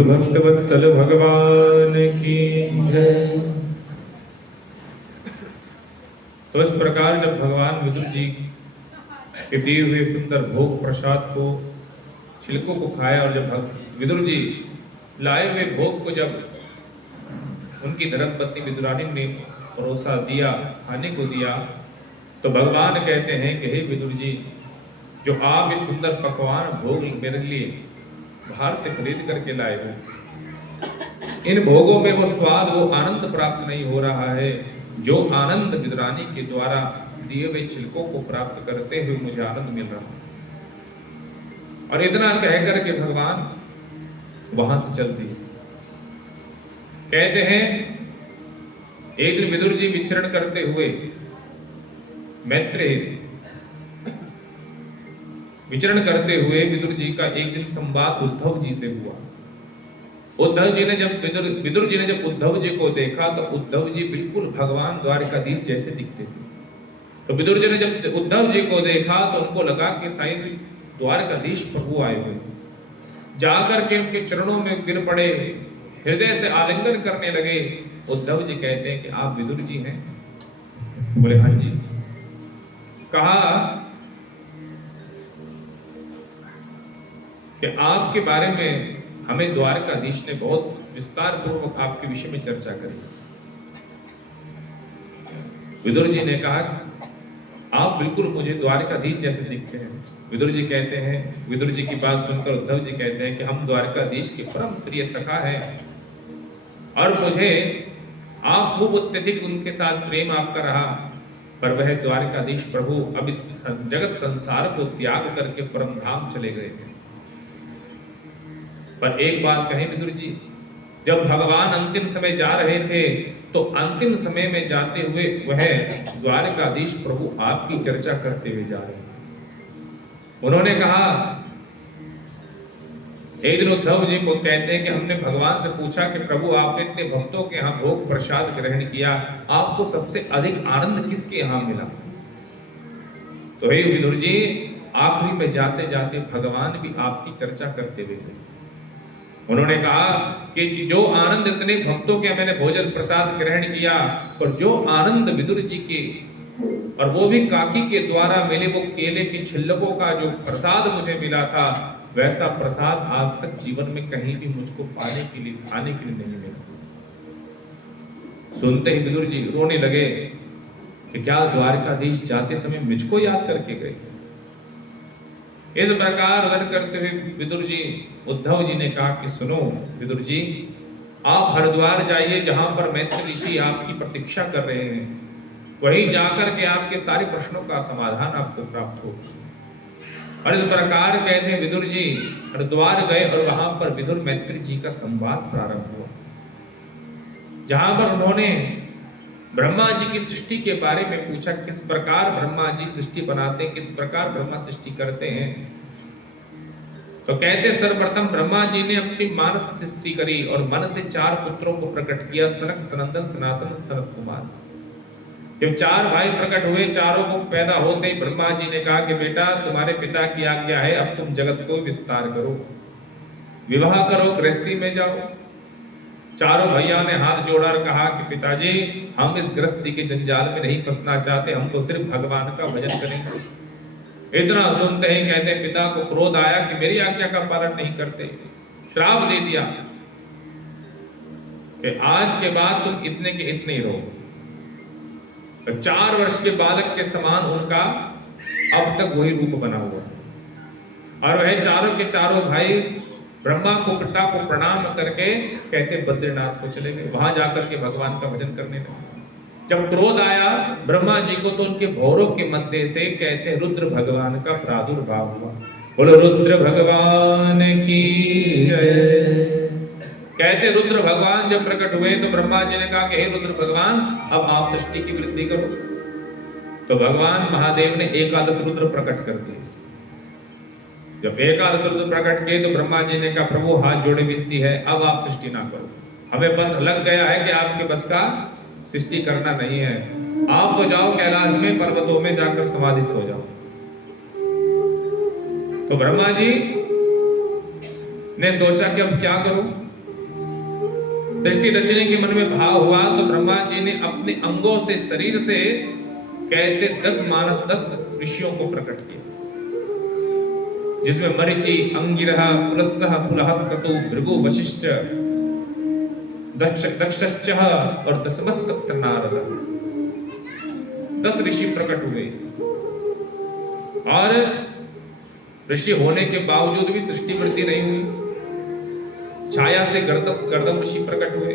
बोल भक्त वत्सल भगवान की जय। तो इस प्रकार जब भगवान विदुर जी के दिए हुए सुंदर भोग प्रसाद को, छिलकों को खाया, और जब विदुर जी लाए हुए भोग को जब उनकी धर्मपत्नी विदुरानी ने परोसा दिया, खाने को दिया, तो भगवान कहते हैं कि हे विदुर जी, जो आप इस सुंदर पकवान भोग मेरे लिए बाहर से खरीद करके लाए हो, इन भोगों में वो स्वाद, वो आनंद प्राप्त नहीं हो रहा है जो आनंद विदुरानी के द्वारा दिए हुए छिलकों को प्राप्त करते हुए मुझे आनंद मिल रहा है। और इतना कह करके भगवान वहां से चल दिए। कहते हैं एक दिन विदुर जी विचरण करते हुए मैत्रेय विचरण करते हुए विदुर जी का एक दिन संवाद उद्धव जी से हुआ। उद्धव जी ने जब विदुर जी ने जब उद्धव जी को देखा तो उद्धव जी बिल्कुल भगवान द्वारकाधीश जैसे दिखते थे। तो विदुर जी ने जब उद्धव जी को देखा तो उनको लगा कि शायद द्वारकाधीश प्रभु आए हुए। जाकर के उनके चरणों में गिर पड़े, हृदय से आलिंगन करने लगे। उद्धव जी कहते हैं कि आप विदुर जी हैं? बोले हाँ जी। कहा कि आपके बारे में हमें द्वारकाधीश ने बहुत विस्तार पूर्वक आपके विषय में चर्चा करी। विदुर जी ने कहा आप बिल्कुल मुझे द्वारकाधीश जैसे दिखते हैं। विदुर जी कहते हैं, विदुर जी की बात सुनकर उद्धव जी कहते हैं कि हम द्वारकाधीश के परम प्रिय सखा हैं और मुझे आप खूब अत्यधिक उनके साथ प्रेम आपका रहा, पर वह द्वारकाधीश प्रभु अब इस जगत संसार को त्याग करके परम धाम चले गए थे। पर एक बात कहें विदुर जी, जब भगवान अंतिम समय जा रहे थे तो अंतिम समय में जाते हुए वह द्वारकाधीश प्रभु आपकी चर्चा करते हुए जा रहे थे। उन्होंने कहा, एक दिन उद्धव जी को कहते हैं कि हमने भगवान से पूछा कि प्रभु आपने इतने भक्तों के यहाँ भोग प्रसाद ग्रहण किया, आपको सबसे अधिक आनंद किसके यहाँ मिला? तो हे विदुर जी, आखिरी में जाते जाते भगवान भी आपकी चर्चा करते हुए गए। उन्होंने कहा कि जो आनंद इतने भक्तों के मैंने भोजन प्रसाद ग्रहण किया, और जो आनंद विदुर जी के, और वो भी काकी के द्वारा मिले वो केले की छिलकों का जो प्रसाद मुझे मिला था, वैसा प्रसाद आज तक जीवन में कहीं भी मुझको पाने के लिए, खाने के लिए नहीं मिला। सुनते ही विदुर जी रोने लगे कि क्या द्वारकाधीश जाते समय मुझको याद करके गए? इस प्रकार वर्णन करते हुए विदुर जी, उद्धव जी ने कहा कि सुनो विदुर जी, आप हरिद्वार जाइए, जहां पर मैत्री ऋषि आपकी प्रतीक्षा कर रहे हैं, वहीं जाकर के आपके सारे प्रश्नों का समाधान आपको प्राप्त होगा। और इस प्रकार कहते हैं विदुर जी हरिद्वार गए और वहां पर विदुर मैत्री जी का संवाद प्रारंभ हुआ, जहां पर उन्होंने ब्रह्मा जी की सृष्टि के बारे में पूछा, किस प्रकार ब्रह्मा जी सृष्टि बनाते हैं, किस प्रकार ब्रह्मा सृष्टि करते हैं। तो कहते सर्वप्रथम ब्रह्मा जी ने अपनी मानस सृष्टि करी और मन से 4 पुत्रों को प्रकट किया, सनक, सनंदन, सनातन, सनत कुमार। जब 4 भाई प्रकट हुए, चारों को पैदा होते ही ब्रह्मा जी ने कहा कि बेटा तुम्हारे पिता की आज्ञा है, अब तुम जगत को विस्तार करो, विवाह करो, गृहस्थी में जाओ। चारों भैया ने हाथ जोड़ा और कहा कि पिताजी, हम इस गृहस्थी के जंजाल में नहीं फंसना चाहते, हम तो सिर्फ भगवान का भजन करेंगे। इतना सुनते ही कहते पिता को क्रोध आया कि मेरी आज्ञा का पालन नहीं करते, श्राप दे दिया कि आज के बाद तुम इतने के इतने ही रहो। तो 4 वर्ष के बालक के समान उनका अब तक वही रूप बना हुआ, और वह चारों के चारों भाई ब्रह्मा को, पिता को प्रणाम करके कहते बद्रीनाथ को चले गए, वहां जाकर के भगवान का भजन करने लगे। जब क्रोध आया ब्रह्मा जी को तो उनके भौरों के मध्य से कहते रुद्र भगवान का प्रादुर्भाव हुआ। बोलो रुद्र भगवान की जय। कहते रुद्र भगवान जब प्रकट हुए तो ब्रह्मा जी ने कहा कि हे रुद्र भगवान, अब आप सृष्टि की वृद्धि करो। तो भगवान महादेव ने 11 रुद्र प्रकट कर दिए। जब 11 रुद्र प्रकट किए तो ब्रह्मा जी ने कहा प्रभु हाथ जोड़े विनती है, अब आप सृष्टि ना करो, हमें पता लग गया है कि आपके बस का सृष्टि करना नहीं है, आप तो जाओ कैलाश में पर्वतों में जाकर समाधिस्थ हो जाओ। तो ब्रह्मा जी ने सोचा कि अब क्या करूं, सृष्टि रचने के मन में भाव हुआ तो ब्रह्मा जी ने अपने अंगों से, शरीर से कहते 10 ऋषियों को प्रकट किया, जिसमें मरीचि, अंगिरह, पुलत्सह, पुलहत, क्रतु, भृगु, वशिष्ठ, दक्षश्च और दशमस्तक नारद, 10 ऋषि प्रकट हुए। और ऋषि होने के बावजूद भी सृष्टि वृद्धि नहीं हुई। छाया से गर्दम ऋषि प्रकट हुए,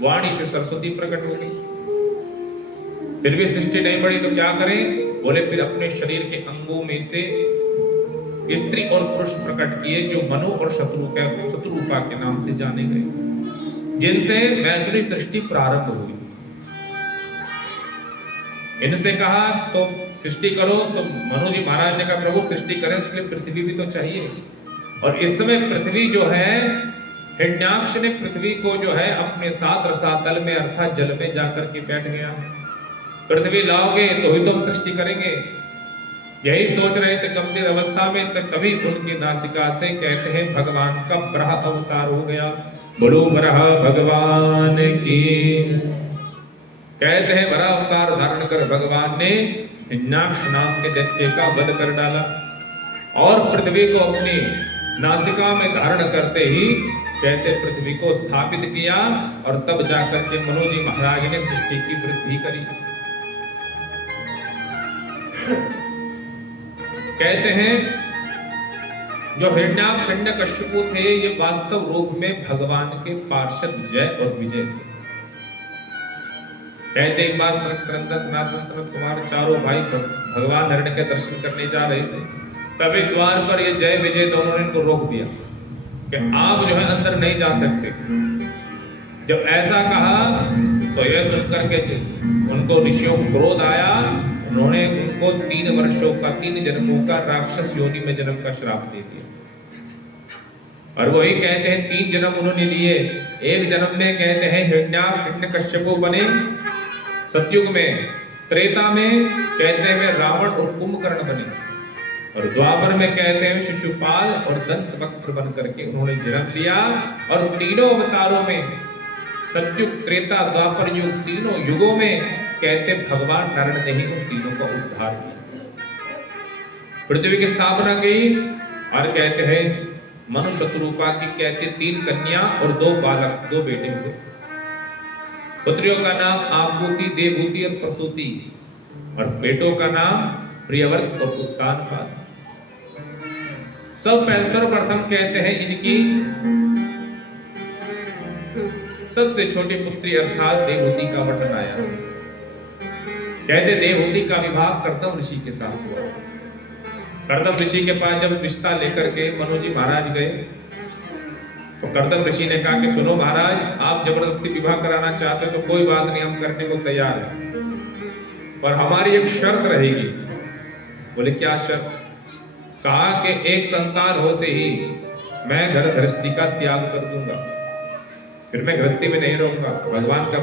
वाणी से सरस्वती प्रकट हो गई, फिर भी सृष्टि नहीं बढ़ी। तो क्या करें? बोले फिर अपने शरीर के अंगों में से स्त्री और पुरुष प्रकट किए, जो मनु और शत्रुरूपा के नाम से जाने गए, जिनसे मैथिली सृष्टि प्रारंभ हुई। इनसे कहा तो सृष्टि करो, तो मनु जी महाराज ने कहा प्रभु सृष्टि करें, उसके लिए पृथ्वी भी तो चाहिए। और इस समय पृथ्वी जो है, हिरण्याक्ष ने पृथ्वी को जो है अपने साथ रसातल में अर्थात जल में जाकर के बैठ गया। पृथ्वी लाओगे तो ही तुम सृष्टि करेंगे। यही सोच रहे थे गंभीर अवस्था में, तभी उनकी नासिका से कहते हैं भगवान का वराह अवतार हो गया। बोलो वराह भगवान की। कहते हैं वराह अवतार धारण कर भगवान ने हिरण्याक्ष नाम के दैत्य का वध कर डाला और पृथ्वी को अपनी नासिका में धारण करते ही कहते पृथ्वी को स्थापित किया। और तब जाकर के मनु जी महाराज ने सृष्टि की वृद्धि करी। कहते हैं जो हिरण्याक्ष हिरण्यकश्यपु थे, ये वास्तव रूप में भगवान के पार्षद जय और विजय थे। कहते एक बार सनातन सनत कुमार चारों भाई भगवान हिरण्य के दर्शन करने जा रहे थे, तभी द्वार पर ये जय विजय दोनों ने इनको रोक दिया कि आप जो है अंदर नहीं जा सकते। जब ऐसा कहा तो यह सुनकर के उनको ऋषियों को क्रोध आया। उन्होंने उनको 3 वर्षों का, 3 जन्मों का राक्षस योनि में जन्म का श्राप दे दिया। और वही कहते हैं 3 जन्म उन्होंने लिए। एक जन्म में कहते हैं हिरण्याक्ष हिरण्यकश्यपु बने सतयुग में, त्रेता में कहते हैं रावण और कुंभकर्ण बने, और द्वापर में कहते हैं शिशुपाल और दंतवक्त्र बन करके उन्होंने जन्म लिया। और तीनों अवतारों में, सतयुग, त्रेता, द्वापर युग, तीनों युगों में कहते भगवान नारायण ने ही उन तीनों का उद्धार किया, पृथ्वी की स्थापना की। और कहते हैं मनु शत्रुरूपा की कहते 3 कन्या और 2 बालक, 2 बेटे हुए। पुत्रियों का नाम आपूति, देवहूति और प्रसूति, और बेटों का नाम प्रियव्रत और उत्तानपाद। सर्वप्रथम कहते हैं इनकी सबसे छोटी पुत्री अर्थात देवहूति का वर्णन आया। कहते देवहूति का विवाह कर्दम ऋषि के साथ हुआ। कर्दम ऋषि के पास जब रिश्ता लेकर के मनु जी महाराज गए तो कर्दम ऋषि ने कहा कि सुनो महाराज, आप जबरदस्ती विवाह कराना चाहते हो तो कोई बात नहीं, हम करने को तैयार हैं, पर हमारी एक शर्त रहेगी। बोले क्या शर्त? कहा कि एक संतान होते ही मैं घर गृहस्थी का त्याग कर दूंगा, फिर मैं गृहस्थी में नहीं रहूंगा, भगवान का